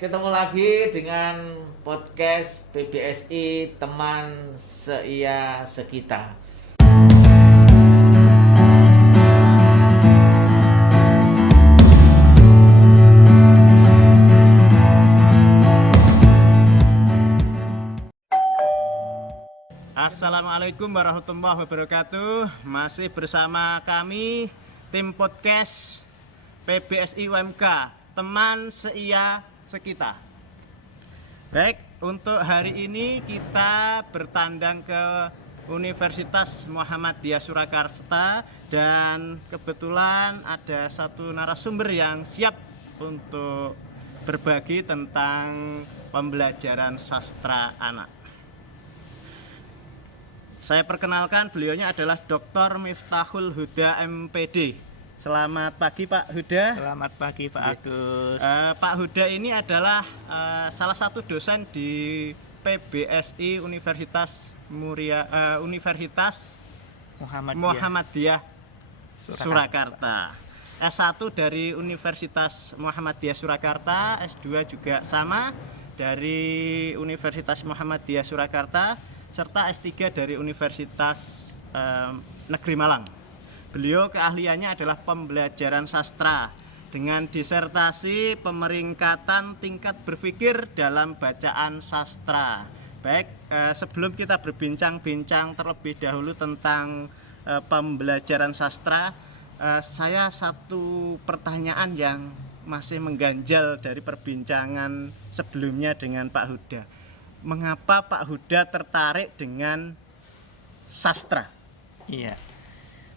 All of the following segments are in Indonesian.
ketemu lagi dengan podcast PBSI Teman Seia Sekita. Assalamualaikum warahmatullahi wabarakatuh. Masih bersama kami tim podcast PBSI UMK Teman Seia Sekita. Baik, untuk hari ini kita bertandang ke Universitas Muhammadiyah Surakarta dan kebetulan ada satu narasumber yang siap untuk berbagi tentang pembelajaran sastra anak. Saya perkenalkan, beliaunya adalah Dr. Miftahul Huda MPD. Selamat pagi Pak Huda. Selamat pagi Pak Agus. Pak Huda ini adalah salah satu dosen di PBSI Universitas Muhammadiyah Surakarta. S1 dari Universitas Muhammadiyah Surakarta, S2 juga sama dari Universitas Muhammadiyah Surakarta, serta S3 dari Universitas Negeri Malang. Beliau keahliannya adalah pembelajaran sastra dengan disertasi pemeringkatan tingkat berpikir dalam bacaan sastra. Baik, sebelum kita berbincang-bincang terlebih dahulu tentang pembelajaran sastra, saya satu pertanyaan yang masih mengganjal dari perbincangan sebelumnya dengan Pak Huda. Mengapa Pak Huda tertarik dengan sastra? Iya.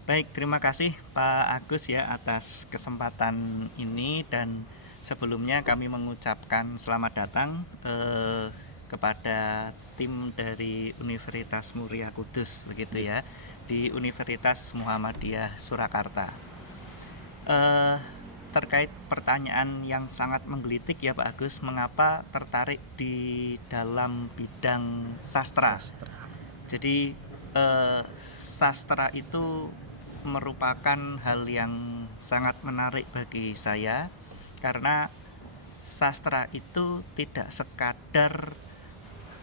Baik, terima kasih Pak Agus ya atas kesempatan ini, dan sebelumnya kami mengucapkan selamat datang kepada tim dari Universitas Muria Kudus begitu ya, di Universitas Muhammadiyah Surakarta. Terkait pertanyaan yang sangat menggelitik ya Pak Agus, mengapa tertarik di dalam bidang sastra? Jadi sastra itu merupakan hal yang sangat menarik bagi saya, karena sastra itu tidak sekadar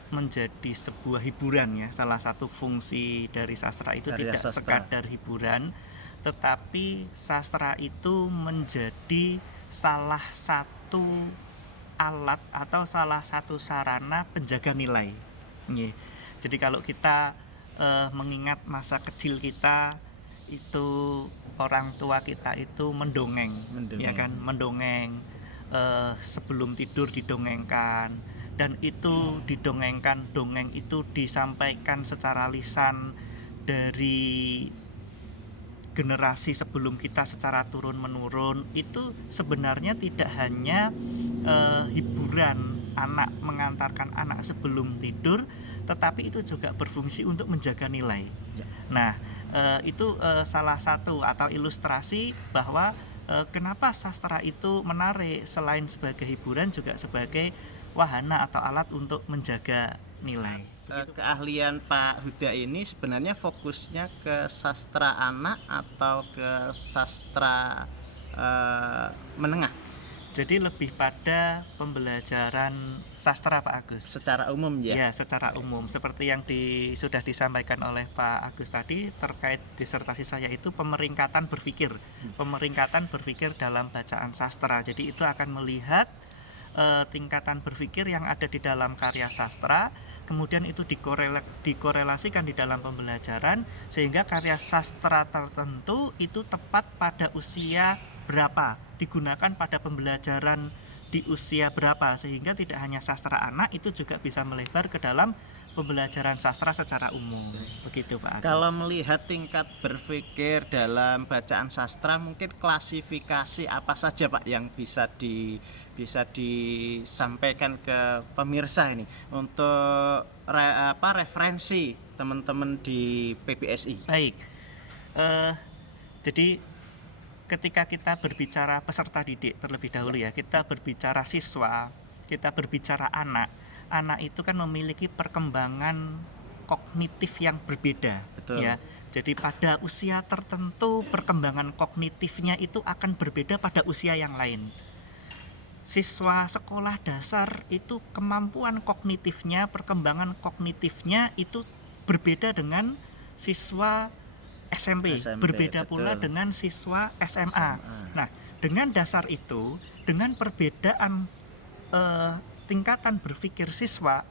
menjadi sebuah hiburan ya. Salah satu fungsi dari sastra itu tidak sekadar hiburan, tetapi sastra itu menjadi salah satu alat atau salah satu sarana penjaga nilai. Jadi kalau kita mengingat masa kecil kita, itu orang tua kita itu mendongeng. Ya kan, mendongeng, sebelum tidur didongengkan, dan itu didongengkan, dongeng itu disampaikan secara lisan dari generasi sebelum kita secara turun menurun. Itu sebenarnya tidak hanya hiburan anak, mengantarkan anak sebelum tidur, tetapi itu juga berfungsi untuk menjaga nilai. Nah, itu salah satu atau ilustrasi bahwa kenapa sastra itu menarik, selain sebagai hiburan juga sebagai wahana atau alat untuk menjaga nilai. Keahlian Pak Huda ini sebenarnya fokusnya ke sastra anak atau ke sastra menengah? Jadi lebih pada pembelajaran sastra Pak Agus. Secara umum ya? Ya, secara umum. Seperti yang sudah disampaikan oleh Pak Agus tadi, terkait disertasi saya itu pemeringkatan berpikir. Pemeringkatan berpikir dalam bacaan sastra. Jadi itu akan melihat tingkatan berpikir yang ada di dalam karya sastra, kemudian itu dikorelasikan di dalam pembelajaran, sehingga karya sastra tertentu itu tepat pada usia berapa, digunakan pada pembelajaran di usia berapa, sehingga tidak hanya sastra anak, itu juga bisa melebar ke dalam pembelajaran sastra secara umum. Begitu Pak Agus. Kalau melihat tingkat berpikir dalam bacaan sastra, mungkin klasifikasi apa saja Pak yang bisa disampaikan ke pemirsa ini untuk referensi teman-teman di PBSI? Baik, jadi ketika kita berbicara peserta didik terlebih dahulu ya, kita berbicara siswa, kita berbicara anak itu kan memiliki perkembangan kognitif yang berbeda. Betul. Ya. Jadi pada usia tertentu perkembangan kognitifnya itu akan berbeda pada usia yang lain. siswa sekolah dasar itu kemampuan kognitifnya, perkembangan kognitifnya itu berbeda dengan siswa SMP, berbeda betul. pula dengan siswa SMA. Nah, dengan dasar itu, dengan perbedaan tingkatan berpikir siswa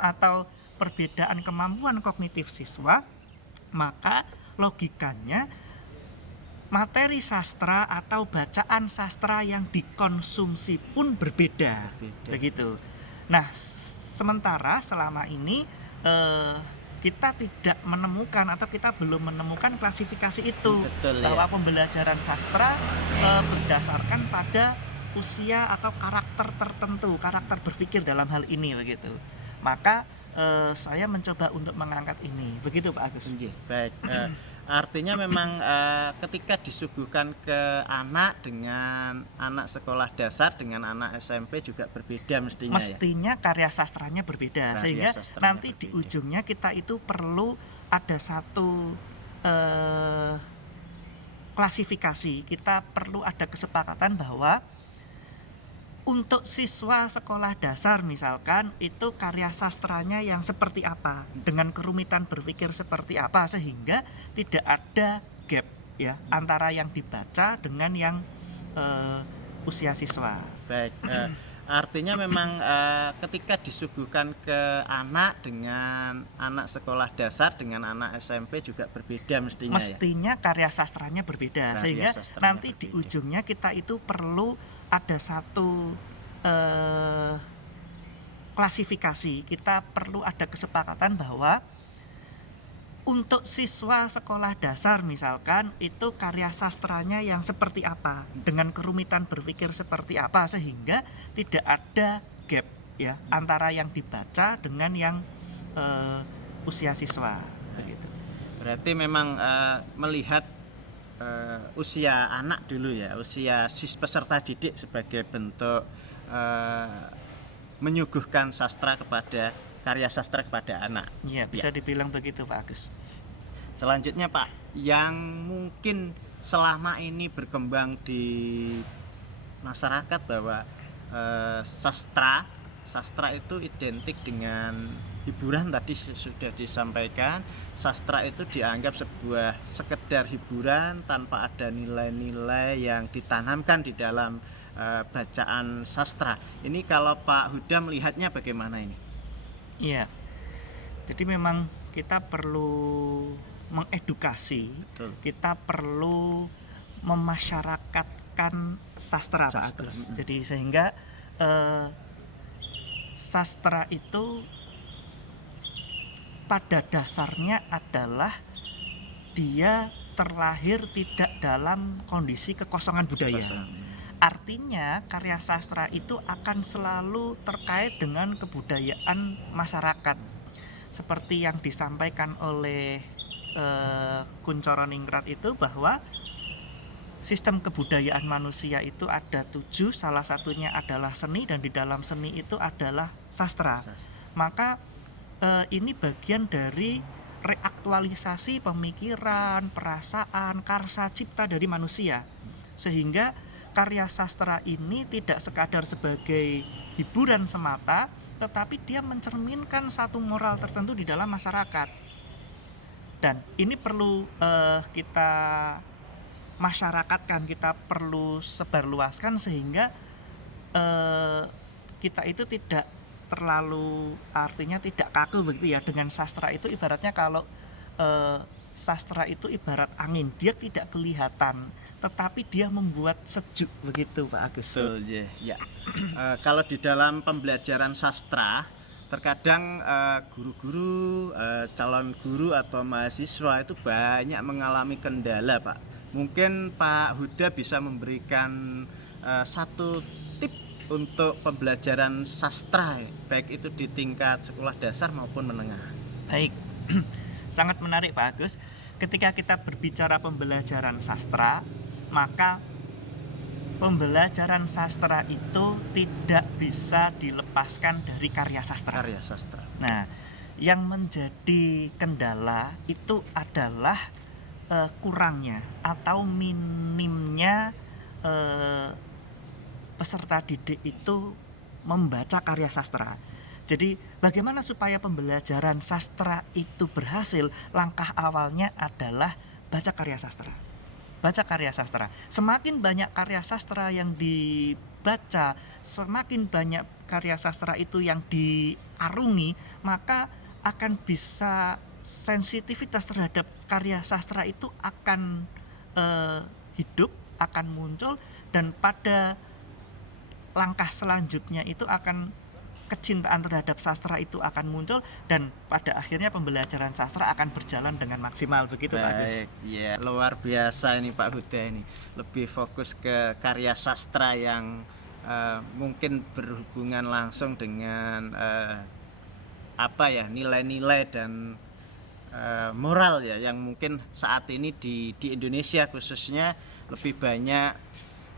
atau perbedaan kemampuan kognitif siswa, maka logikanya materi sastra atau bacaan sastra yang dikonsumsi pun berbeda. Begitu. Nah, sementara selama ini kita tidak menemukan atau kita belum menemukan klasifikasi itu. Betul, bahwa ya. pembelajaran sastra berdasarkan pada usia atau karakter tertentu, karakter berpikir dalam hal ini begitu. Maka saya mencoba untuk mengangkat ini. Begitu Pak Agus. Baik. Artinya memang ketika disuguhkan ke anak dengan anak sekolah dasar dengan anak SMP juga berbeda mestinya, mestinya karya sastranya berbeda. Karya Sehingga sastranya nanti di berbeda. ujungnya kita itu perlu ada satu klasifikasi. Kita perlu ada kesepakatan bahwa untuk siswa sekolah dasar misalkan itu karya sastranya yang seperti apa, dengan kerumitan berpikir seperti apa, sehingga tidak ada gap ya antara yang dibaca dengan yang usia siswa. Baik. Artinya memang ketika disuguhkan ke anak dengan anak sekolah dasar dengan anak SMP juga berbeda mestinya, mestinya karya sastranya berbeda. Karya Sehingga sastranya nanti di berbeda. ujungnya kita itu perlu ada satu klasifikasi. Kita perlu ada kesepakatan bahwa untuk siswa sekolah dasar misalkan itu karya sastranya yang seperti apa, dengan kerumitan berpikir seperti apa, sehingga tidak ada gap ya antara yang dibaca dengan yang usia siswa begitu. Berarti memang melihat usia anak dulu ya, usia peserta didik sebagai bentuk menyuguhkan sastra kepada karya sastra kepada anak. Iya, bisa dibilang begitu Pak Agus. Selanjutnya Pak, yang mungkin selama ini berkembang di masyarakat bahwa sastra itu identik dengan hiburan, tadi sudah disampaikan. Sastra itu dianggap sebuah sekedar hiburan tanpa ada nilai-nilai yang ditanamkan di dalam bacaan sastra. Ini kalau Pak Huda melihatnya bagaimana ini? Iya. Jadi memang kita perlu mengedukasi, Betul. kita perlu memasyarakatkan sastra, Pak Sastra. Agus. Jadi sehingga sastra itu pada dasarnya adalah dia terlahir tidak dalam kondisi kekosongan budaya. Artinya karya sastra itu akan selalu terkait dengan kebudayaan masyarakat. Seperti yang disampaikan oleh Kuncoro Ningrat itu, bahwa sistem kebudayaan manusia itu ada 7, salah satunya adalah seni, dan di dalam seni itu adalah sastra. Maka ini bagian dari reaktualisasi pemikiran, perasaan, karsa cipta dari manusia. Sehingga karya sastra ini tidak sekadar sebagai hiburan semata, tetapi dia mencerminkan satu moral tertentu di dalam masyarakat. Dan ini perlu kita masyarakatkan, kita perlu sebarluaskan sehingga kita itu tidak terlalu, artinya tidak kaku begitu ya dengan sastra itu. Ibaratnya kalau sastra itu ibarat angin, dia tidak kelihatan tetapi dia membuat sejuk begitu Pak Agus. Betul, ya. Kalau di dalam pembelajaran sastra terkadang guru-guru, calon guru atau mahasiswa itu banyak mengalami kendala, Pak. Mungkin Pak Huda bisa memberikan satu tip untuk pembelajaran sastra, baik itu di tingkat sekolah dasar maupun menengah. Baik, sangat menarik Pak Agus. Ketika kita berbicara pembelajaran sastra, maka pembelajaran sastra itu tidak bisa dilepaskan dari karya sastra. Karya sastra. Nah, yang menjadi kendala itu adalah kurangnya atau minimnya peserta didik itu membaca karya sastra. Jadi bagaimana supaya pembelajaran sastra itu berhasil? Langkah awalnya adalah baca karya sastra. Baca karya sastra. Semakin banyak karya sastra yang dibaca, semakin banyak karya sastra itu yang diarungi, maka akan bisa sensitivitas terhadap karya sastra itu akan hidup, akan muncul, dan pada langkah selanjutnya itu akan kecintaan terhadap sastra itu akan muncul, dan pada akhirnya pembelajaran sastra akan berjalan dengan maksimal. Begitu Pak Agus. Baik, ya luar biasa ini Pak Huda ini. Lebih fokus ke karya sastra yang mungkin berhubungan langsung dengan nilai-nilai dan moral ya, yang mungkin saat ini di Indonesia khususnya lebih banyak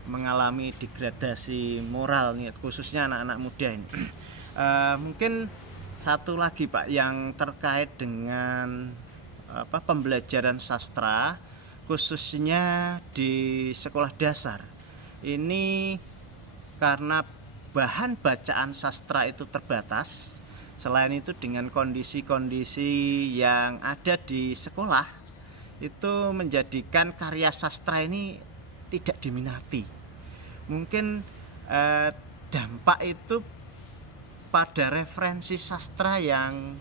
mengalami degradasi moral nih, khususnya anak-anak muda ini. Mungkin satu lagi Pak yang terkait dengan pembelajaran sastra khususnya di sekolah dasar. Ini karena bahan bacaan sastra itu terbatas. Selain itu dengan kondisi-kondisi yang ada di sekolah itu menjadikan karya sastra ini tidak diminati. Mungkin dampak itu pada referensi sastra yang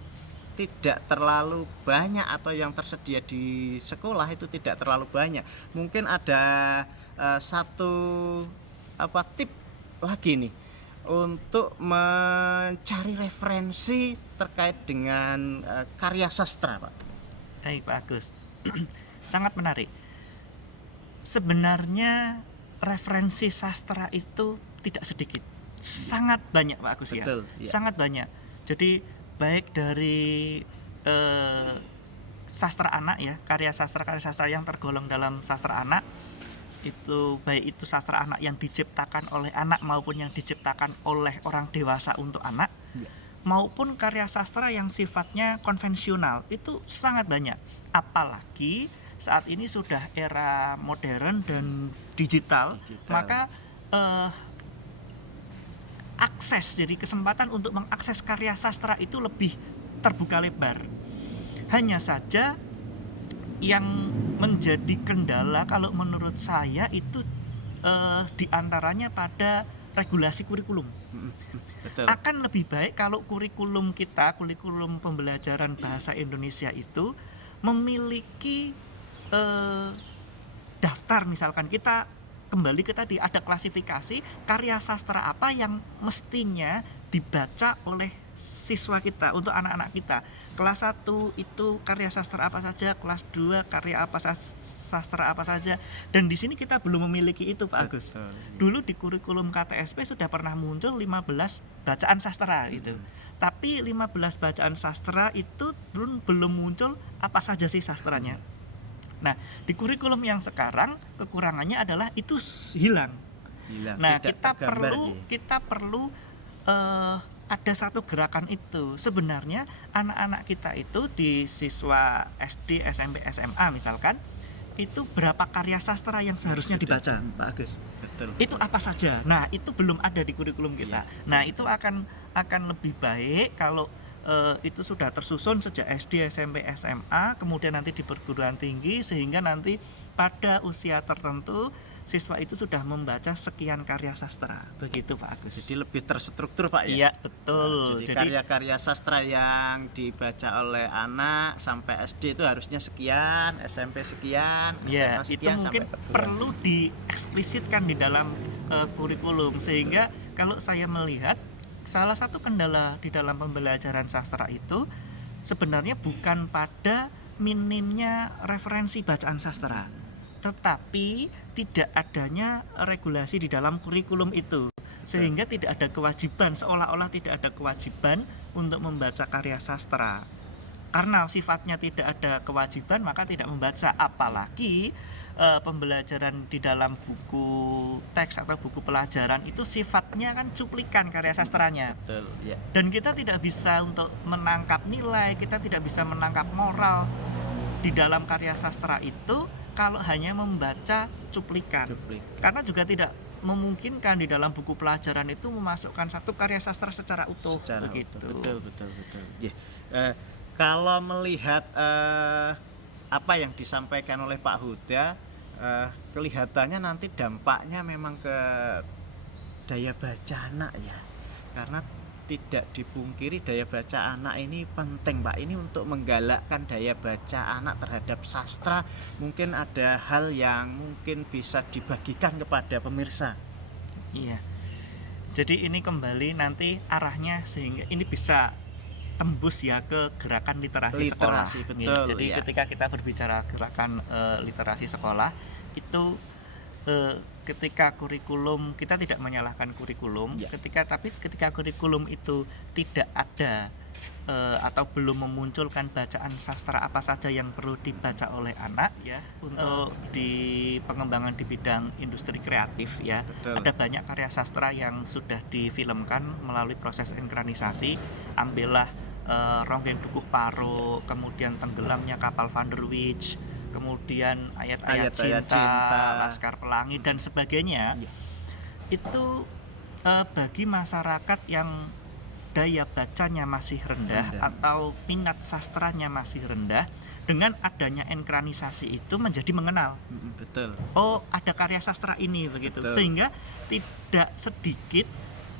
tidak terlalu banyak atau yang tersedia di sekolah itu tidak terlalu banyak. Mungkin ada satu tip lagi nih untuk mencari referensi terkait dengan karya sastra, Pak. Baik Pak Agus. Sangat menarik. Sebenarnya referensi sastra itu tidak sedikit, sangat banyak Pak Agus. Betul, ya. Ya. Sangat banyak. Jadi baik dari sastra anak ya, karya sastra yang tergolong dalam sastra anak, itu baik itu sastra anak yang diciptakan oleh anak maupun yang diciptakan oleh orang dewasa untuk anak, Ya. maupun karya sastra yang sifatnya konvensional, itu sangat banyak. Apalagi saat ini sudah era modern dan digital. Maka akses, jadi kesempatan untuk mengakses karya sastra itu lebih terbuka lebar. Hanya saja yang menjadi kendala kalau menurut saya itu diantaranya pada regulasi kurikulum. Betul. Akan lebih baik kalau kurikulum kita, kurikulum pembelajaran bahasa Indonesia itu memiliki daftar, misalkan kita kembali ke tadi, ada klasifikasi karya sastra apa yang mestinya dibaca oleh siswa kita, untuk anak-anak kita. Kelas 1 itu karya sastra apa saja, kelas 2 karya sastra apa saja. Dan di sini kita belum memiliki itu Pak Agus. Betul. Dulu di kurikulum KTSP sudah pernah muncul 15 bacaan sastra gitu. Tapi 15 bacaan sastra itu belum muncul apa saja sih sastranya. Nah, di kurikulum yang sekarang kekurangannya adalah itu hilang. Nah, kita perlu ada satu gerakan itu. Sebenarnya anak-anak kita itu di siswa SD, SMP, SMA misalkan, itu berapa karya sastra yang seharusnya dibaca, Pak Agus? Betul. Itu apa saja? Nah, itu belum ada di kurikulum kita. Iya, nah, itu akan lebih baik kalau itu sudah tersusun sejak SD, SMP, SMA, kemudian nanti di perguruan tinggi, sehingga nanti pada usia tertentu siswa itu sudah membaca sekian karya sastra. Begitu Pak Agus. Jadi lebih terstruktur Pak ya? Iya, betul. Jadi karya-karya sastra yang dibaca oleh anak sampai SD itu harusnya sekian, SMP sekian, ya, SMA sekian, itu mungkin sampai perlu dieksplisitkan di dalam kurikulum, sehingga kalau saya melihat salah satu kendala di dalam pembelajaran sastra itu sebenarnya bukan pada minimnya referensi bacaan sastra, tetapi tidak adanya regulasi di dalam kurikulum itu, sehingga tidak ada kewajiban, seolah-olah tidak ada kewajiban untuk membaca karya sastra. Karena sifatnya tidak ada kewajiban, maka tidak membaca. Apalagi pembelajaran di dalam buku teks atau buku pelajaran itu sifatnya kan cuplikan karya sastranya. Betul, ya. Dan kita tidak bisa untuk menangkap nilai, kita tidak bisa menangkap moral di dalam karya sastra itu kalau hanya membaca cuplikan. Karena juga tidak memungkinkan di dalam buku pelajaran itu memasukkan satu karya sastra secara utuh begitu. Betul. Yeah. Kalau melihat apa yang disampaikan oleh Pak Huda, kelihatannya nanti dampaknya memang ke daya baca anak ya, karena tidak dipungkiri daya baca anak ini penting Pak. Ini untuk menggalakkan daya baca anak terhadap sastra, mungkin ada hal yang mungkin bisa dibagikan kepada pemirsa. Iya. Jadi ini kembali nanti arahnya sehingga ini bisa tembus ya ke gerakan literasi sekolah. Betul, Ya, jadi ya. ketika kita berbicara gerakan literasi sekolah itu ketika kurikulum, kita tidak menyalahkan kurikulum, Ya. tapi ketika kurikulum itu tidak ada atau belum memunculkan bacaan sastra apa saja yang perlu dibaca oleh anak ya untuk di pengembangan di bidang industri kreatif ya. Betul. Ada banyak karya sastra yang sudah difilmkan melalui proses enkranisasi. Ambillah Ronggeng Dukuh Paro, kemudian Tenggelamnya Kapal Van der Wijk, kemudian ayat-ayat cinta, Laskar Pelangi dan sebagainya. Ya. Itu bagi masyarakat yang daya bacanya masih rendah atau minat sastranya masih rendah, dengan adanya enkranisasi itu menjadi mengenal. Betul. Oh, ada karya sastra ini begitu. Betul. Sehingga tidak sedikit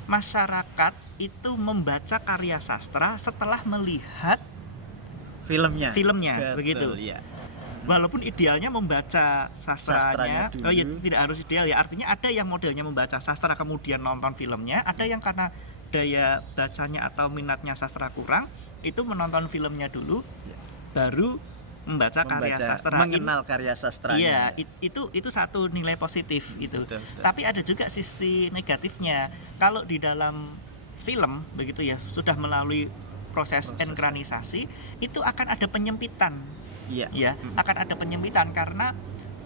masyarakat itu membaca karya sastra setelah melihat Filmnya. Betul, begitu. Ya. Walaupun idealnya membaca sastranya Sastranya oh ya dulu. tidak harus ideal ya. Artinya ada yang modelnya membaca sastra kemudian nonton filmnya, ada yang karena daya bacanya atau minatnya sastra kurang, itu menonton filmnya dulu, baru membaca karya sastra. Mengenal karya sastranya. Iya, itu satu nilai positif itu. Betul. Tapi ada juga sisi negatifnya. Kalau di dalam film begitu ya, sudah melalui proses enkranisasi, itu akan ada penyempitan. Iya. Ya, akan ada penyempitan karena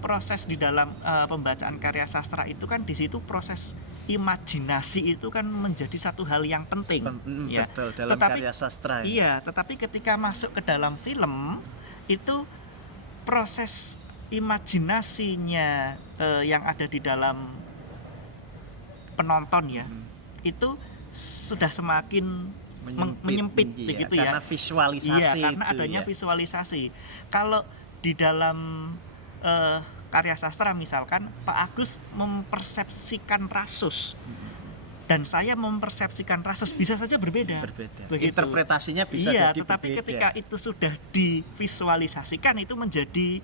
proses di dalam pembacaan karya sastra itu kan di situ proses imajinasi itu kan menjadi satu hal yang penting. Ya. Betul, dalam karya sastra. Iya, tetapi ketika masuk ke dalam film itu proses imajinasinya yang ada di dalam penonton ya, itu sudah semakin menyempit begitu ya. Karena visualisasi. Iya, karena adanya visualisasi. Kalau di dalam karya sastra misalkan Pak Agus mempersepsikan rasus dan saya mempersepsikan rasus, bisa saja berbeda. Begitu. Interpretasinya bisa jadi tetapi berbeda. ketika itu sudah divisualisasikan itu menjadi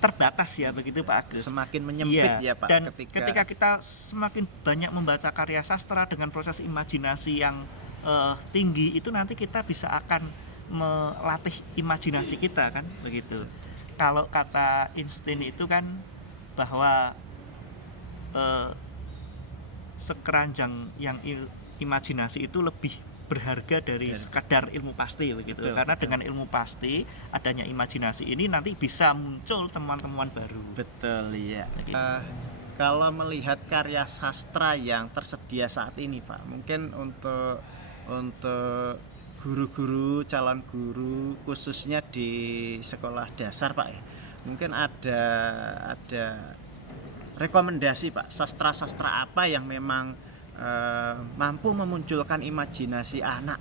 terbatas ya begitu Pak Agus. Semakin menyempit ya Pak. Dan ketika kita semakin banyak membaca karya sastra dengan proses imajinasi yang tinggi, itu nanti kita bisa akan melatih imajinasi kita kan begitu. Kalau kata Einstein itu kan bahwa sekeranjang yang imajinasi itu lebih berharga dari sekadar ilmu pasti begitu. Karena dengan ilmu pasti adanya imajinasi ini nanti bisa muncul temuan-temuan baru. Betul ya. Kalau melihat karya sastra yang tersedia saat ini Pak, mungkin untuk guru-guru, calon guru khususnya di sekolah dasar Pak ya, mungkin ada rekomendasi Pak, sastra-sastra apa yang memang mampu memunculkan imajinasi anak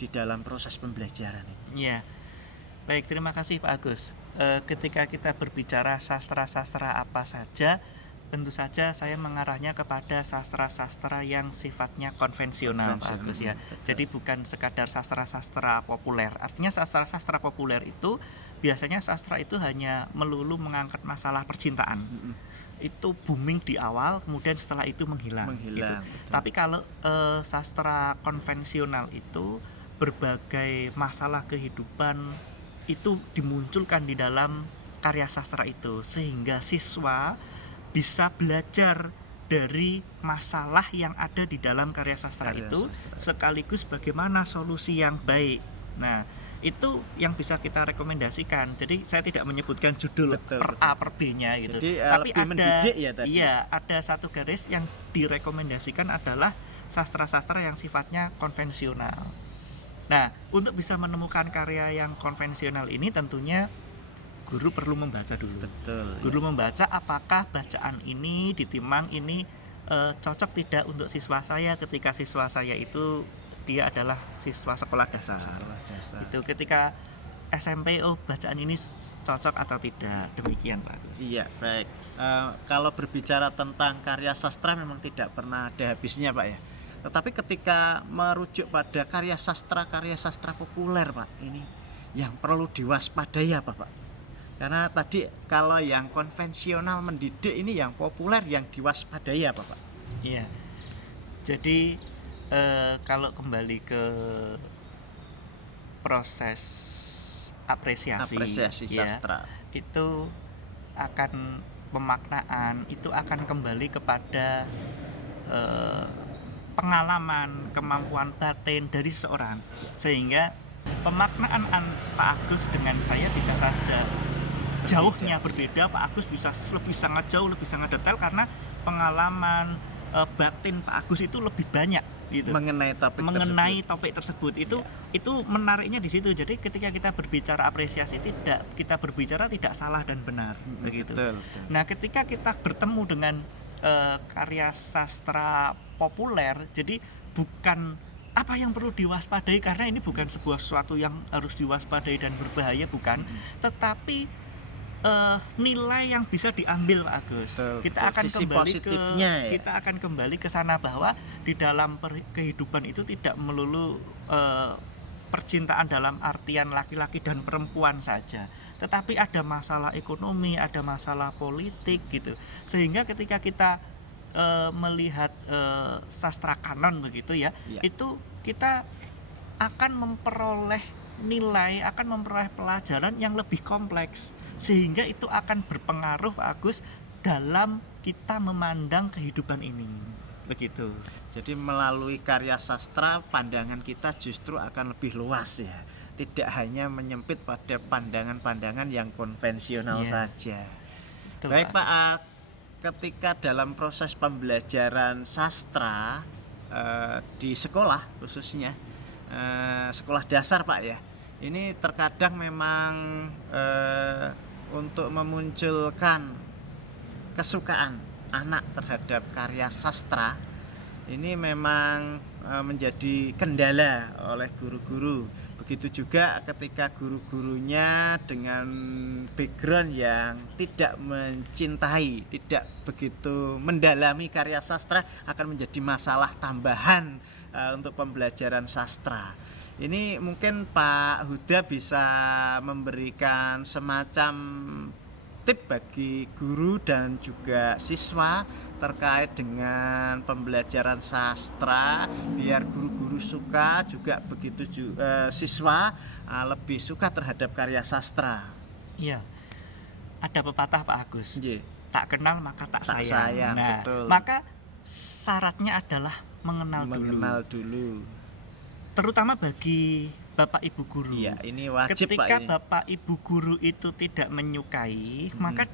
di dalam proses pembelajaran ini? Iya, baik, terima kasih Pak Agus. Ketika kita berbicara sastra-sastra apa saja, tentu saja saya mengarahnya kepada sastra-sastra yang sifatnya konvensional Pak Agus ya. Betul. Jadi bukan sekadar sastra-sastra populer. Artinya sastra-sastra populer itu biasanya sastra itu hanya melulu mengangkat masalah percintaan. Itu booming di awal, kemudian setelah itu menghilang. Gitu. Tapi kalau sastra konvensional itu berbagai masalah kehidupan itu dimunculkan di dalam karya sastra itu, sehingga siswa bisa belajar dari masalah yang ada di dalam karya sastra itu, sekaligus bagaimana solusi yang baik. Nah, itu yang bisa kita rekomendasikan. Jadi saya tidak menyebutkan judul per A per B-nya gitu. Jadi, tapi lebih mendidik ya tadi. Iya, ada satu garis yang direkomendasikan adalah sastra-sastra yang sifatnya konvensional. Nah, untuk bisa menemukan karya yang konvensional ini tentunya guru perlu membaca dulu. Betul. Guru membaca apakah bacaan ini ditimang ini cocok tidak untuk siswa saya ketika siswa saya itu dia adalah siswa sekolah dasar. Itu ketika SMP, oh bacaan ini cocok atau tidak, demikian Pak Agus. Iya, baik. Kalau berbicara tentang karya sastra memang tidak pernah ada habisnya Pak ya. Tetapi ketika merujuk pada karya sastra populer Pak, ini yang perlu diwaspadai apa Pak? Karena tadi kalau yang konvensional mendidik, ini yang populer yang diwaspadai apa Pak? Iya. Jadi kalau kembali ke proses apresiasi ya, sastra itu akan pemaknaan itu akan kembali kepada pengalaman, kemampuan batin dari seseorang, sehingga pemaknaan Pak Agus dengan saya bisa saja jauhnya berbeda. Pak Agus bisa lebih sangat jauh, lebih sangat detail karena pengalaman batin Pak Agus itu lebih banyak gitu mengenai topik tersebut. Itu menariknya di situ. Jadi ketika kita berbicara apresiasi, kita berbicara tidak salah dan benar begitu. Betul. Nah, ketika kita bertemu dengan karya sastra populer, jadi bukan apa yang perlu diwaspadai, karena ini bukan sebuah sesuatu yang harus diwaspadai dan berbahaya, bukan, tetapi nilai yang bisa diambil Pak Agus. Kita akan kembali ke sana, bahwa di dalam kehidupan itu tidak melulu percintaan dalam artian laki-laki dan perempuan saja, tetapi ada masalah ekonomi, ada masalah politik gitu. Sehingga ketika kita melihat sastra kanon begitu ya, itu kita akan memperoleh nilai, akan memperoleh pelajaran yang lebih kompleks, sehingga itu akan berpengaruh Pak Agus dalam kita memandang kehidupan ini begitu. Jadi melalui karya sastra pandangan kita justru akan lebih luas ya, tidak hanya menyempit pada pandangan-pandangan yang konvensional saja. Betul, baik Pak, ketika dalam proses pembelajaran sastra di sekolah, khususnya sekolah dasar Pak ya, ini terkadang memang untuk memunculkan kesukaan anak terhadap karya sastra ini memang menjadi kendala oleh guru-guru. Begitu juga ketika guru-gurunya dengan background yang tidak mencintai, tidak begitu mendalami karya sastra, akan menjadi masalah tambahan untuk pembelajaran sastra. Ini mungkin Pak Huda bisa memberikan semacam tip bagi guru dan juga siswa terkait dengan pembelajaran sastra, biar guru-guru suka, juga begitu juga siswa lebih suka terhadap karya sastra. Iya, ada pepatah Pak Agus, tak kenal maka tak sayang. Nah, betul. Maka syaratnya adalah mengenal dulu. Terutama bagi Bapak Ibu guru. Iya, ini wajib Ketika Pak ini. Bapak Ibu guru itu tidak menyukai, maka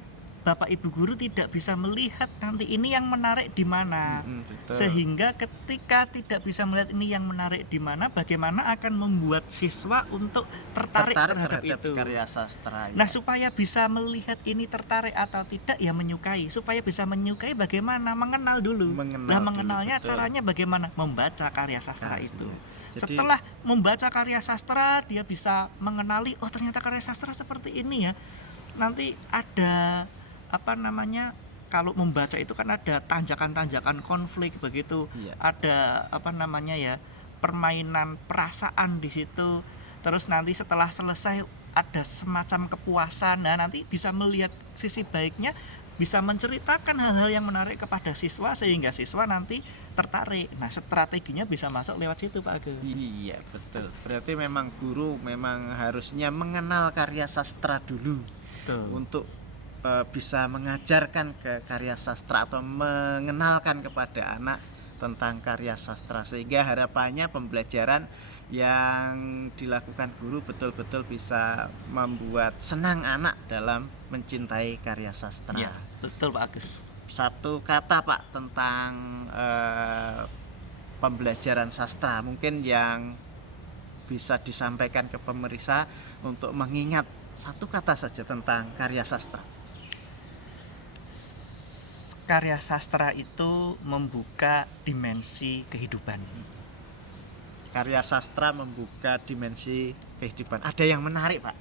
Bapak Ibu guru tidak bisa melihat nanti ini yang menarik di mana. Sehingga ketika tidak bisa melihat ini yang menarik di mana, bagaimana akan membuat siswa untuk tertarik terhadap itu karya sastra. Nah, supaya bisa melihat ini tertarik atau tidak, ya menyukai. Supaya bisa menyukai, bagaimana? Mengenal dulu. Mengenalnya betul. Caranya bagaimana? Membaca karya sastra itu. Jadi, setelah membaca karya sastra, dia bisa mengenali, oh ternyata karya sastra seperti ini ya. Nanti ada kalau membaca itu kan ada tanjakan-tanjakan konflik begitu. Ada permainan perasaan di situ. Terus nanti setelah selesai ada semacam kepuasan. Nah, nanti bisa melihat sisi baiknya, bisa menceritakan hal-hal yang menarik kepada siswa sehingga siswa nanti tertarik. Nah, strateginya bisa masuk lewat situ Pak Agus. Iya, betul. Berarti memang guru memang harusnya mengenal karya sastra dulu. Betul. Untuk bisa mengajarkan ke karya sastra atau mengenalkan kepada anak tentang karya sastra, sehingga harapannya pembelajaran yang dilakukan guru betul-betul bisa membuat senang anak dalam mencintai karya sastra. Ya, betul Pak Agus. Satu kata Pak tentang pembelajaran sastra mungkin yang bisa disampaikan ke pemirsa untuk mengingat satu kata saja tentang karya sastra. Karya sastra itu membuka dimensi kehidupan. Karya sastra membuka dimensi kehidupan. Ada yang menarik, Pak.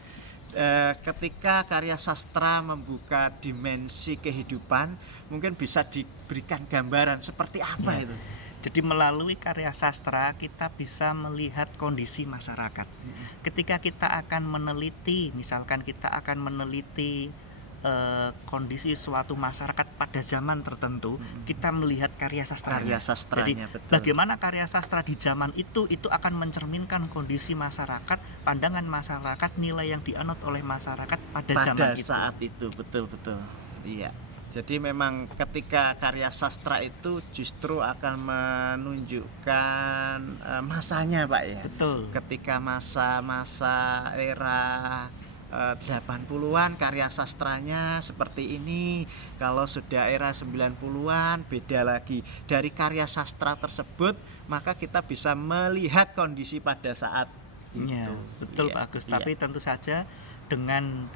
Ketika karya sastra membuka dimensi kehidupan, mungkin bisa diberikan gambaran seperti apa itu? Jadi melalui karya sastra kita bisa melihat kondisi masyarakat. Ketika kita akan meneliti, misalkan kita akan meneliti kondisi suatu masyarakat pada zaman tertentu, kita melihat karya sastranya. Karya sastranya, Jadi betul. bagaimana karya sastra di zaman itu akan mencerminkan kondisi masyarakat, pandangan masyarakat, nilai yang dianut oleh masyarakat pada zaman itu. Saat itu, betul. Iya. Jadi memang ketika karya sastra itu justru akan menunjukkan masanya, Pak ya. Betul. Ketika masa-masa era 80-an karya sastranya seperti ini, kalau sudah era 90-an beda lagi. Dari karya sastra tersebut maka kita bisa melihat kondisi pada saat Ya, itu. betul Iya, Pak Agus. iya. Tapi tentu saja dengan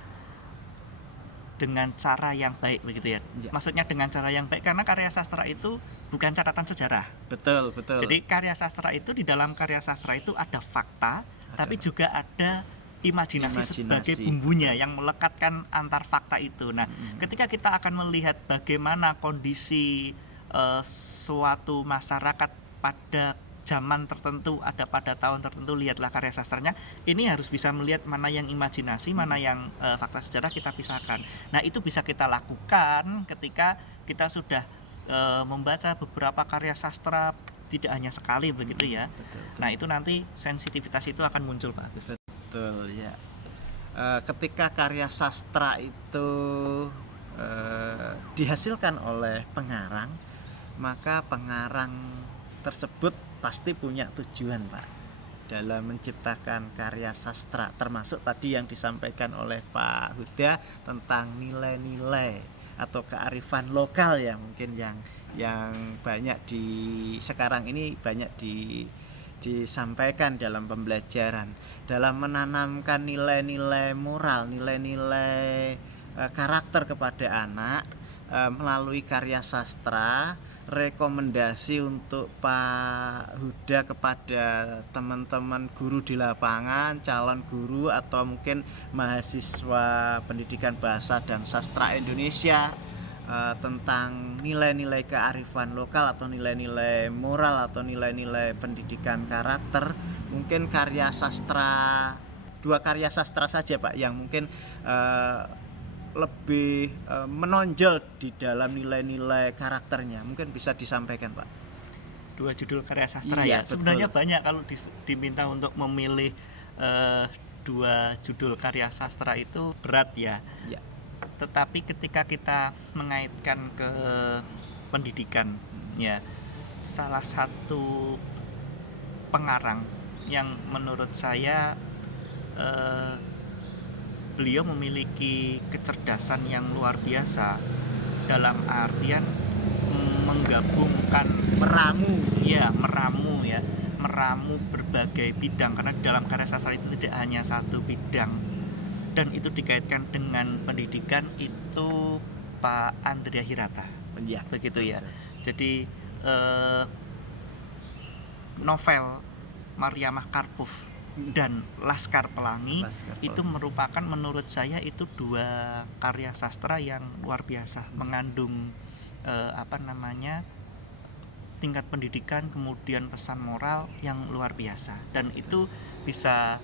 cara yang baik begitu ya. Iya. Maksudnya dengan cara yang baik karena karya sastra itu bukan catatan sejarah. Betul. Jadi karya sastra itu, di dalam karya sastra itu ada fakta, tapi juga ada imajinasi sebagai bumbunya yang melekatkan antar fakta itu. Nah, ketika kita akan melihat bagaimana kondisi suatu masyarakat pada zaman tertentu, ada pada tahun tertentu, lihatlah karya sastranya. Ini harus bisa melihat mana yang imajinasi, mana yang fakta sejarah, kita pisahkan. Nah, itu bisa kita lakukan ketika kita sudah membaca beberapa karya sastra, tidak hanya sekali begitu ya. Betul. Nah, itu nanti sensitivitas itu akan muncul, Pak Agus. Betul ya. Ketika karya sastra itu dihasilkan oleh pengarang, maka pengarang tersebut pasti punya tujuan, Pak, dalam menciptakan karya sastra, termasuk tadi yang disampaikan oleh Pak Huda tentang nilai-nilai atau kearifan lokal ya, mungkin yang banyak sekarang ini banyak disampaikan dalam pembelajaran, dalam menanamkan nilai-nilai moral, nilai-nilai karakter kepada anak melalui karya sastra. Rekomendasi untuk Pak Huda kepada teman-teman guru di lapangan, calon guru atau mungkin mahasiswa pendidikan bahasa dan sastra Indonesia, tentang nilai-nilai kearifan lokal atau nilai-nilai moral atau nilai-nilai pendidikan karakter. Mungkin karya sastra, 2 karya sastra saja, Pak, yang mungkin lebih menonjol di dalam nilai-nilai karakternya, mungkin bisa disampaikan, Pak. 2 judul karya sastra Iya, ya. Sebenarnya betul. banyak kalau diminta untuk memilih 2 judul karya sastra itu berat ya. Ya. Tetapi ketika kita mengaitkan ke pendidikan ya, salah satu pengarang yang menurut saya beliau memiliki kecerdasan yang luar biasa dalam artian menggabungkan meramu berbagai bidang, karena dalam karya sastra itu tidak hanya satu bidang, dan itu dikaitkan dengan pendidikan, itu Pak Andrea Hirata. Ya, begitu ya. betul. Jadi novel Mariamah Karpuf dan Laskar Pelangi itu merupakan, menurut saya itu 2 karya sastra yang luar biasa, mengandung tingkat pendidikan, kemudian pesan moral yang luar biasa, dan itu bisa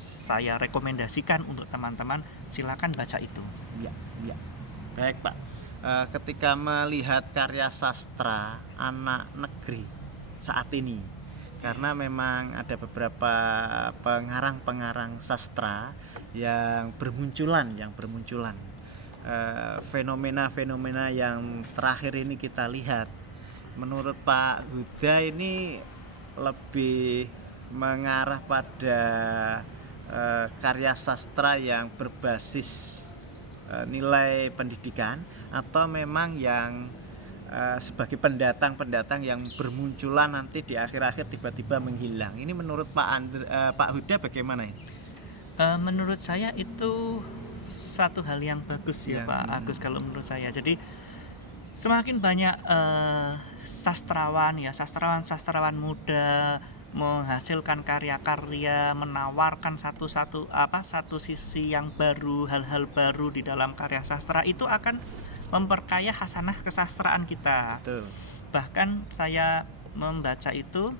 saya rekomendasikan untuk teman-teman, silakan baca itu. Ya. Baik, Pak. Ketika melihat karya sastra anak negeri saat ini, karena memang ada beberapa pengarang-pengarang sastra yang bermunculan, fenomena-fenomena yang terakhir ini kita lihat. Menurut Pak Huda ini lebih mengarah pada karya sastra yang berbasis nilai pendidikan, atau memang yang sebagai pendatang yang bermunculan nanti di akhir-akhir tiba-tiba menghilang. Ini menurut Pak Huda bagaimana ini? Menurut saya itu satu hal yang bagus ya Pak Agus, kalau menurut saya. Jadi semakin banyak sastrawan muda menghasilkan karya-karya, menawarkan satu sisi yang baru, hal-hal baru di dalam karya sastra, itu akan memperkaya hasanah kesastraan kita. Betul. Bahkan saya membaca itu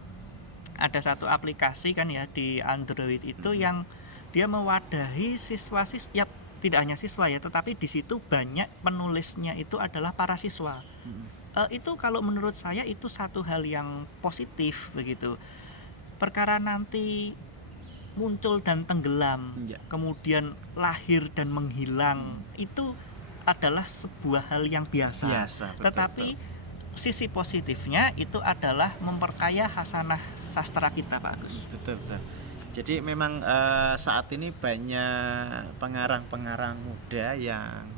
ada satu aplikasi kan ya di Android itu yang dia mewadahi siswa-siswa, ya tidak hanya siswa ya, tetapi di situ banyak penulisnya itu adalah para siswa. Itu kalau menurut saya itu satu hal yang positif begitu. Perkara nanti muncul dan tenggelam, kemudian lahir dan menghilang, itu adalah sebuah hal yang biasa. Tetapi sisi positifnya itu adalah memperkaya hasanah sastra kita, Pak Agus. Betul. Jadi memang saat ini banyak pengarang-pengarang muda yang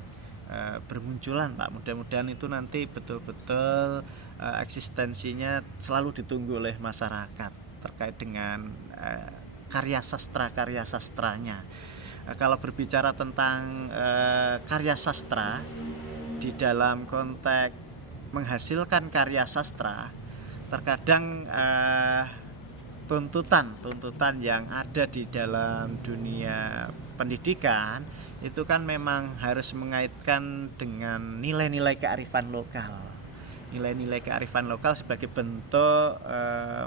bermunculan, Pak. Mudah-mudahan itu nanti betul-betul eksistensinya selalu ditunggu oleh masyarakat terkait dengan karya sastranya. Kalau berbicara tentang karya sastra di dalam konteks menghasilkan karya sastra, terkadang tuntutan yang ada di dalam dunia pendidikan itu kan memang harus mengaitkan dengan nilai-nilai kearifan lokal. Nilai-nilai kearifan lokal sebagai bentuk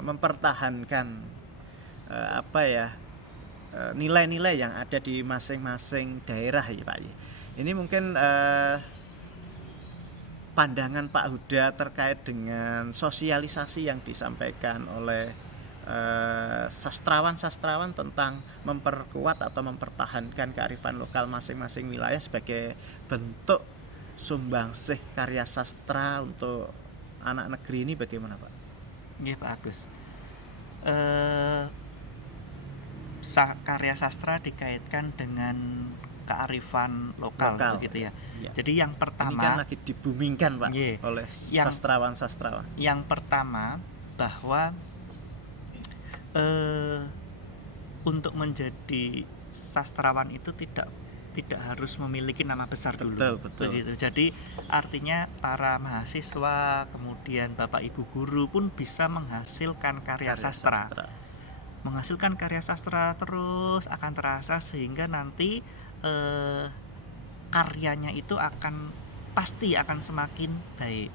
mempertahankan nilai-nilai yang ada di masing-masing daerah ya Pak. Ini mungkin pandangan Pak Huda terkait dengan sosialisasi yang disampaikan oleh sastrawan tentang memperkuat atau mempertahankan kearifan lokal masing-masing wilayah sebagai bentuk sumbangsih karya sastra untuk anak negeri ini, bagaimana Pak? Iya Pak Agus. Karya sastra dikaitkan dengan kearifan lokal begitu ya. Jadi yang pertama, ini kan lagi dibumingkan Pak oleh sastrawan. Yang pertama bahwa untuk menjadi sastrawan itu tidak harus memiliki nama besar dulu. Betul. Begitu. Jadi artinya para mahasiswa, kemudian Bapak Ibu guru pun bisa menghasilkan karya sastra. Menghasilkan karya sastra terus akan terasa sehingga nanti karyanya itu pasti akan semakin baik.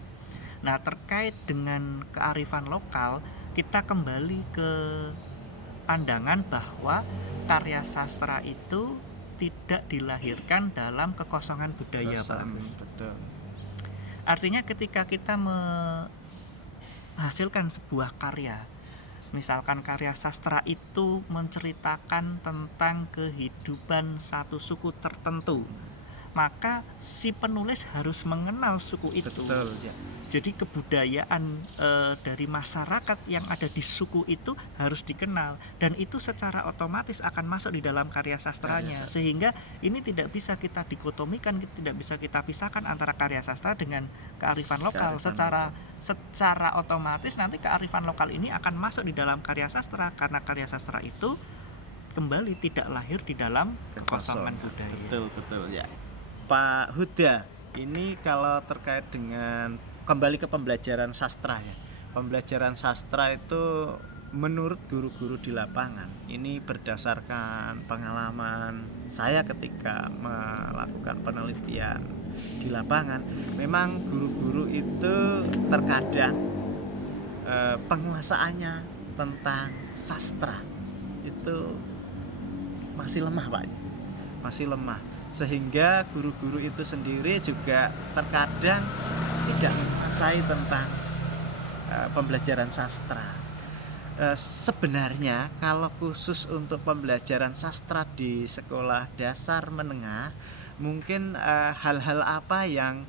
Nah, terkait dengan kearifan lokal, kita kembali ke pandangan bahwa karya sastra itu tidak dilahirkan dalam kekosongan budaya, Pak Agus. Betul. Artinya ketika kita menghasilkan sebuah karya, misalkan karya sastra itu menceritakan tentang kehidupan satu suku tertentu, maka si penulis harus mengenal suku itu. Betul, ya. Jadi kebudayaan dari masyarakat yang ada di suku itu harus dikenal, dan itu secara otomatis akan masuk di dalam karya sastranya. Sehingga ini tidak bisa kita dikotomikan, tidak bisa kita pisahkan antara karya sastra dengan kearifan lokal. Secara otomatis nanti kearifan lokal ini akan masuk di dalam karya sastra, karena karya sastra itu kembali tidak lahir di dalam kekosongan budaya. Betul ya. Pak Huda, ini kalau terkait dengan kembali ke pembelajaran sastra ya. Pembelajaran sastra itu menurut guru-guru di lapangan, ini berdasarkan pengalaman saya ketika melakukan penelitian di lapangan, memang guru-guru itu terkadang penguasaannya tentang sastra itu masih lemah Pak. Masih lemah. Sehingga guru-guru itu sendiri juga terkadang tidak menguasai tentang pembelajaran sastra. Sebenarnya kalau khusus untuk pembelajaran sastra di sekolah dasar menengah, mungkin hal-hal apa yang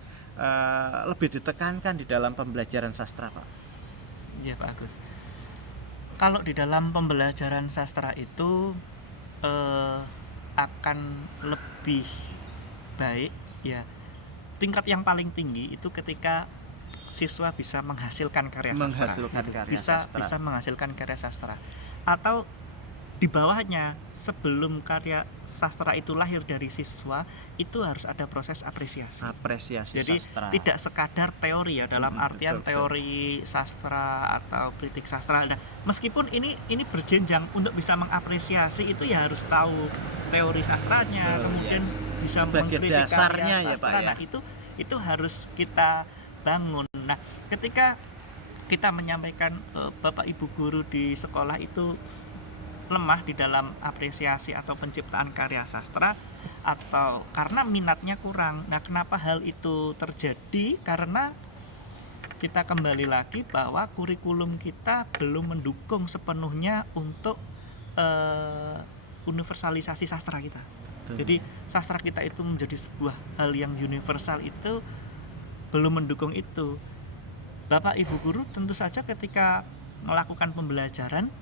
lebih ditekankan di dalam pembelajaran sastra, Pak? Iya Pak Agus. Kalau di dalam pembelajaran sastra itu akan lebih baik ya, tingkat yang paling tinggi itu ketika siswa bisa menghasilkan karya sastra, bisa menghasilkan karya sastra, atau di bawahnya sebelum karya sastra itu lahir dari siswa itu harus ada proses apresiasi. Jadi sastra. tidak sekadar teori ya, dalam artian betul. teori sastra atau kritik sastra. Nah, meskipun ini berjenjang, untuk bisa mengapresiasi itu ya harus tahu teori sastranya, Betul, kemudian bisa sebagai mengkritik dasarnya karya ya, sastra. Pak, ya. Nah, itu harus kita bangun. Nah, ketika kita menyampaikan Bapak Ibu guru di sekolah itu lemah di dalam apresiasi atau penciptaan karya sastra, atau karena minatnya kurang. Nah, kenapa hal itu terjadi? Karena kita kembali lagi bahwa kurikulum kita belum mendukung sepenuhnya untuk universalisasi sastra kita. Betul. Jadi sastra kita itu menjadi sebuah hal yang universal itu belum mendukung itu. Bapak Ibu guru tentu saja ketika melakukan pembelajaran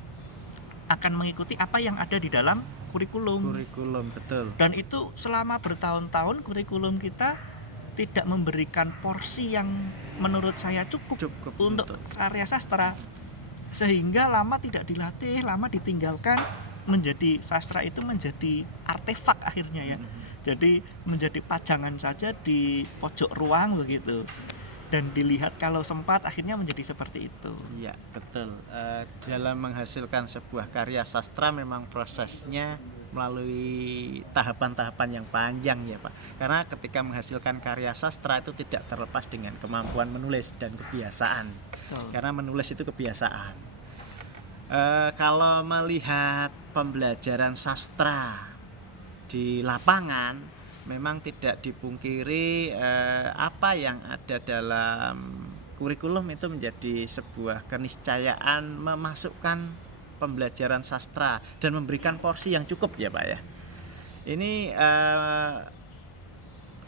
akan mengikuti apa yang ada di dalam kurikulum. Betul. Dan itu selama bertahun-tahun kurikulum kita tidak memberikan porsi yang menurut saya cukup untuk karya sastra, sehingga lama tidak dilatih, lama ditinggalkan, menjadi sastra itu menjadi artefak akhirnya ya. Jadi menjadi pajangan saja di pojok ruang begitu, dan dilihat kalau sempat, akhirnya menjadi seperti itu. Iya, betul. Dalam menghasilkan sebuah karya sastra memang prosesnya melalui tahapan-tahapan yang panjang ya Pak. Karena ketika menghasilkan karya sastra itu tidak terlepas dengan kemampuan menulis dan kebiasaan. Betul. Karena menulis itu kebiasaan. Kalau melihat pembelajaran sastra di lapangan, memang tidak dipungkiri apa yang ada dalam kurikulum itu menjadi sebuah keniscayaan memasukkan pembelajaran sastra dan memberikan porsi yang cukup ya Pak ya. Ini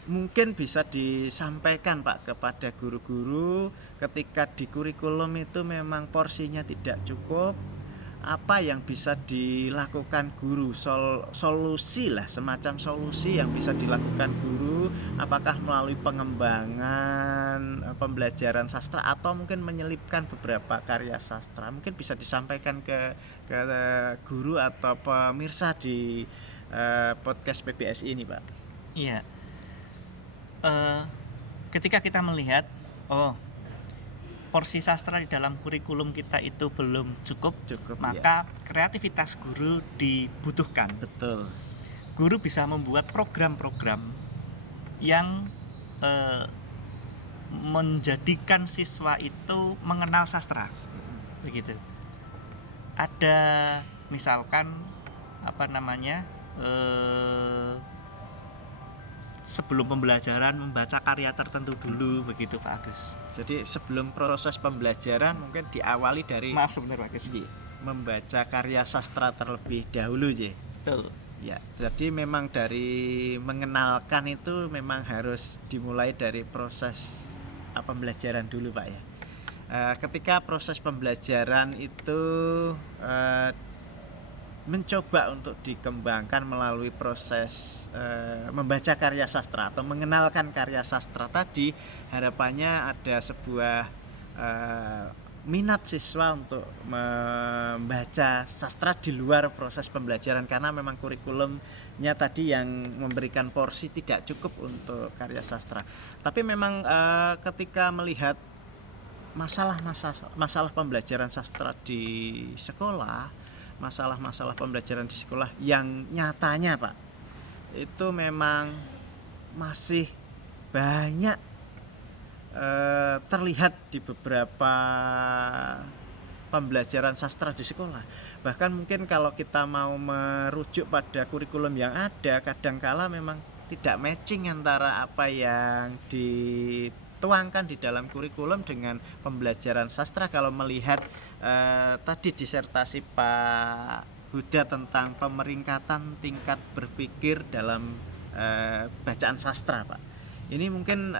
mungkin bisa disampaikan Pak kepada guru-guru ketika di kurikulum itu memang porsinya tidak cukup, apa yang bisa dilakukan guru, solusi lah, semacam solusi yang bisa dilakukan guru, apakah melalui pengembangan pembelajaran sastra atau mungkin menyelipkan beberapa karya sastra, mungkin bisa disampaikan ke guru atau pemirsa di podcast PBSI ini Pak. Iya. Ketika kita melihat porsi sastra di dalam kurikulum kita itu belum cukup, maka kreativitas guru dibutuhkan. Betul. Guru bisa membuat program-program yang menjadikan siswa itu mengenal sastra, begitu. Ada misalkan sebelum pembelajaran membaca karya tertentu dulu, begitu Pak Agus. Jadi sebelum proses pembelajaran mungkin diawali dari Maaf sebentar Pak Agus. Membaca karya sastra terlebih dahulu ya. Betul. Ya, jadi memang dari mengenalkan itu memang harus dimulai dari proses pembelajaran dulu Pak ya. Ketika proses pembelajaran itu mencoba untuk dikembangkan melalui proses membaca karya sastra atau mengenalkan karya sastra tadi, harapannya ada sebuah minat siswa untuk membaca sastra di luar proses pembelajaran, karena memang kurikulumnya tadi yang memberikan porsi tidak cukup untuk karya sastra. Tapi memang ketika melihat masalah pembelajaran sastra di sekolah, masalah pembelajaran di sekolah yang nyatanya Pak, itu memang masih banyak terlihat di beberapa pembelajaran sastra di sekolah. Bahkan mungkin kalau kita mau merujuk pada kurikulum yang ada, kadangkala memang tidak matching antara apa yang dituangkan di dalam kurikulum dengan pembelajaran sastra. Kalau melihat tadi disertasi Pak Huda tentang pemeringkatan tingkat berpikir dalam bacaan sastra Pak, ini mungkin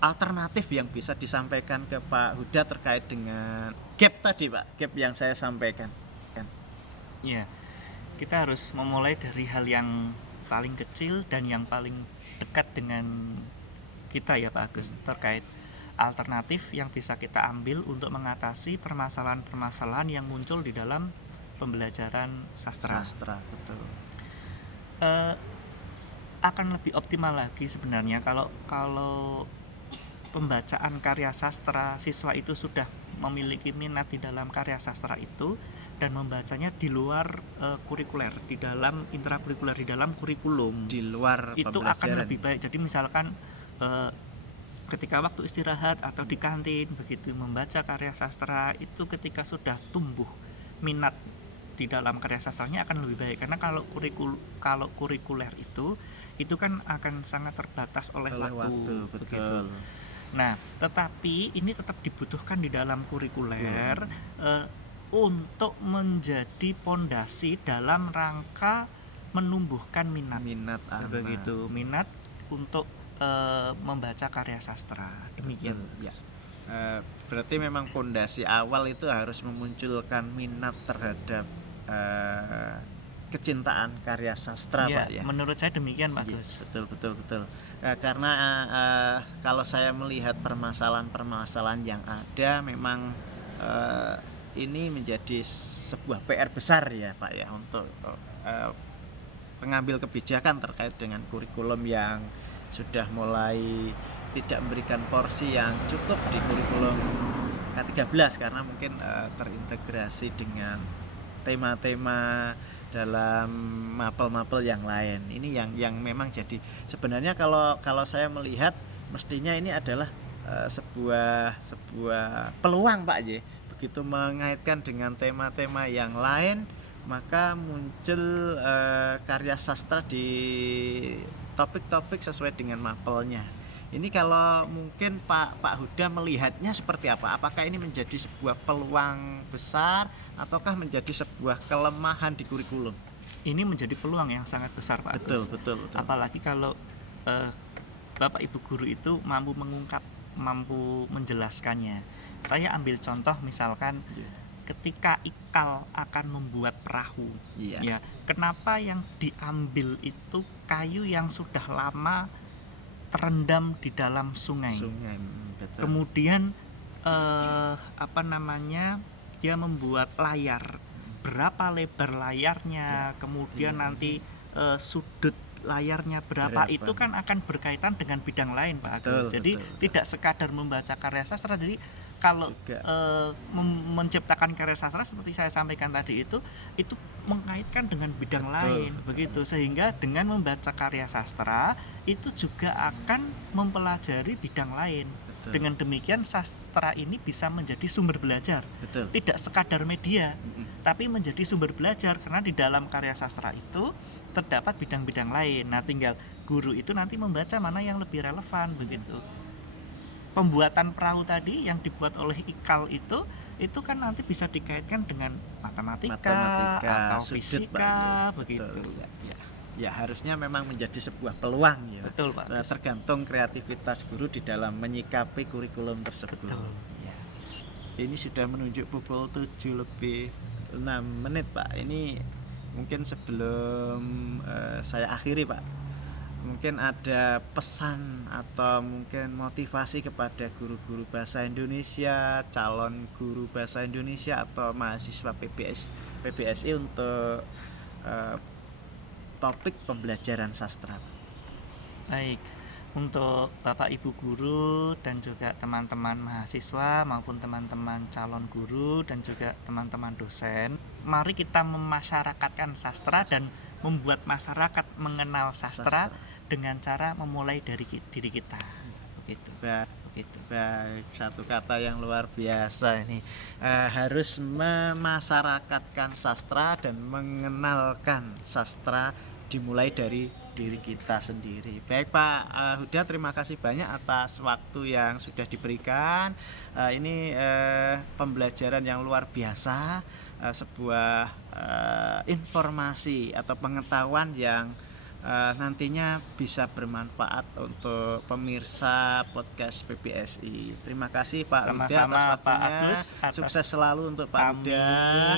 alternatif yang bisa disampaikan ke Pak Huda terkait dengan gap tadi Pak, gap yang saya sampaikan. Ya, kita harus memulai dari hal yang paling kecil dan yang paling dekat dengan kita ya Pak Agus, terkait alternatif yang bisa kita ambil untuk mengatasi permasalahan-permasalahan yang muncul di dalam pembelajaran sastra. betul. Eh, akan lebih optimal lagi sebenarnya kalau pembacaan karya sastra, siswa itu sudah memiliki minat di dalam karya sastra itu dan membacanya di luar kurikuler, di dalam intrakurikuler, di dalam kurikulum, Di luar itu pembelajaran. akan lebih baik. Jadi misalkan ketika waktu istirahat atau di kantin begitu membaca karya sastra itu, ketika sudah tumbuh minat di dalam karya sastranya akan lebih baik, karena kalau kurikuler itu kan akan sangat terbatas oleh waktu, begitu. betul. Nah, tetapi ini tetap dibutuhkan di dalam kurikuler untuk menjadi pondasi dalam rangka menumbuhkan minat anak. begitu, minat untuk membaca karya sastra. Demikian. Betul, ya. Berarti memang pondasi awal itu harus memunculkan minat terhadap kecintaan karya sastra, Ya, Pak ya. menurut saya demikian, Pak Iya, Gus. betul. Karena kalau saya melihat permasalahan-permasalahan yang ada, memang ini menjadi sebuah PR besar ya, Pak ya, untuk pengambil kebijakan terkait dengan kurikulum yang sudah mulai tidak memberikan porsi yang cukup di kurikulum K13, karena mungkin terintegrasi dengan tema-tema dalam mapel-mapel yang lain. Ini yang memang jadi sebenarnya kalau saya melihat mestinya ini adalah sebuah peluang, Pak J. Begitu mengaitkan dengan tema-tema yang lain, maka muncul karya sastra di topik-topik sesuai dengan mapelnya. Ini kalau mungkin Pak Huda melihatnya seperti apa? Apakah ini menjadi sebuah peluang besar ataukah menjadi sebuah kelemahan di kurikulum? Ini menjadi peluang yang sangat besar, Pak Agus. Betul. Apalagi kalau Bapak Ibu guru itu mampu mengungkap, mampu menjelaskannya. Saya ambil contoh misalkan ketika Ikal akan membuat perahu, ya, kenapa yang diambil itu kayu yang sudah lama terendam di dalam sungai. Betul. Kemudian dia membuat layar, berapa lebar layarnya, kemudian nanti sudut layarnya berapa, itu kan akan berkaitan dengan bidang lain, Pak Agus. Jadi tidak sekadar membaca karya sastra. Jadi kalau menciptakan karya sastra seperti saya sampaikan tadi itu mengaitkan dengan bidang lain, begitu. Sehingga dengan membaca karya sastra itu juga akan mempelajari bidang lain. Dengan demikian sastra ini bisa menjadi sumber belajar. Tidak sekadar media, tapi menjadi sumber belajar, karena di dalam karya sastra itu terdapat bidang-bidang lain. Nah, tinggal guru itu nanti membaca mana yang lebih relevan, begitu. Pembuatan perahu tadi yang dibuat oleh Ikal itu kan nanti bisa dikaitkan dengan matematika atau fisika, begitu. Ya, harusnya memang menjadi sebuah peluang ya. Betul, Pak. Tergantung kreativitas guru di dalam menyikapi kurikulum tersebut. Betul. Ya. Ini sudah menunjuk pukul 7:06, Pak. Ini mungkin sebelum saya akhiri, Pak, mungkin ada pesan atau mungkin motivasi kepada guru-guru bahasa Indonesia, calon guru bahasa Indonesia atau mahasiswa PBSI untuk topik pembelajaran sastra. Baik, untuk Bapak Ibu guru dan juga teman-teman mahasiswa maupun teman-teman calon guru dan juga teman-teman dosen, mari kita memasyarakatkan sastra dan membuat masyarakat mengenal sastra dengan cara memulai dari diri kita. Begitu. Baik, satu kata yang luar biasa ini. Harus memasyarakatkan sastra dan mengenalkan sastra dimulai dari diri kita sendiri. Baik, Pak Huda, terima kasih banyak atas waktu yang sudah diberikan. Ini pembelajaran yang luar biasa, sebuah informasi atau pengetahuan yang nantinya bisa bermanfaat untuk pemirsa podcast PBSI. Terima kasih Pak Huda atas Pak Agus. Sukses selalu untuk Pak Huda.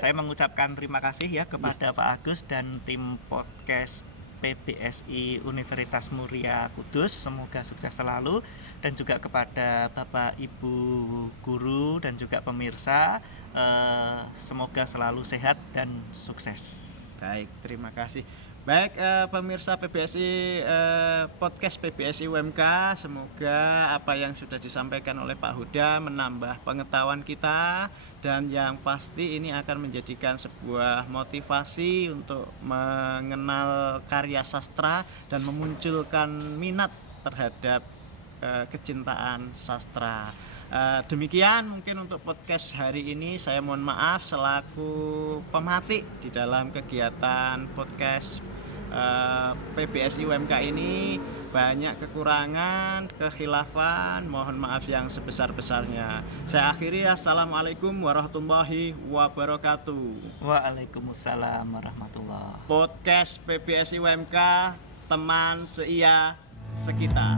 Saya mengucapkan terima kasih ya kepada Pak Agus dan tim podcast PBSI Universitas Muria Kudus, semoga sukses selalu, dan juga kepada Bapak Ibu guru dan juga pemirsa, semoga selalu sehat dan sukses. Baik, terima kasih. Baik, pemirsa PBSI, podcast PBSI UMK, semoga apa yang sudah disampaikan oleh Pak Huda menambah pengetahuan kita, dan yang pasti ini akan menjadikan sebuah motivasi untuk mengenal karya sastra dan memunculkan minat terhadap kecintaan sastra. Demikian mungkin untuk podcast hari ini. Saya mohon maaf selaku pematih di dalam kegiatan podcast PBSI UMK ini, banyak kekurangan, kekhilafan, mohon maaf yang sebesar-besarnya. Saya akhiri, assalamualaikum warahmatullahi wabarakatuh. Waalaikumsalam warahmatullahi. Podcast PBSI UMK, teman seia sekitar.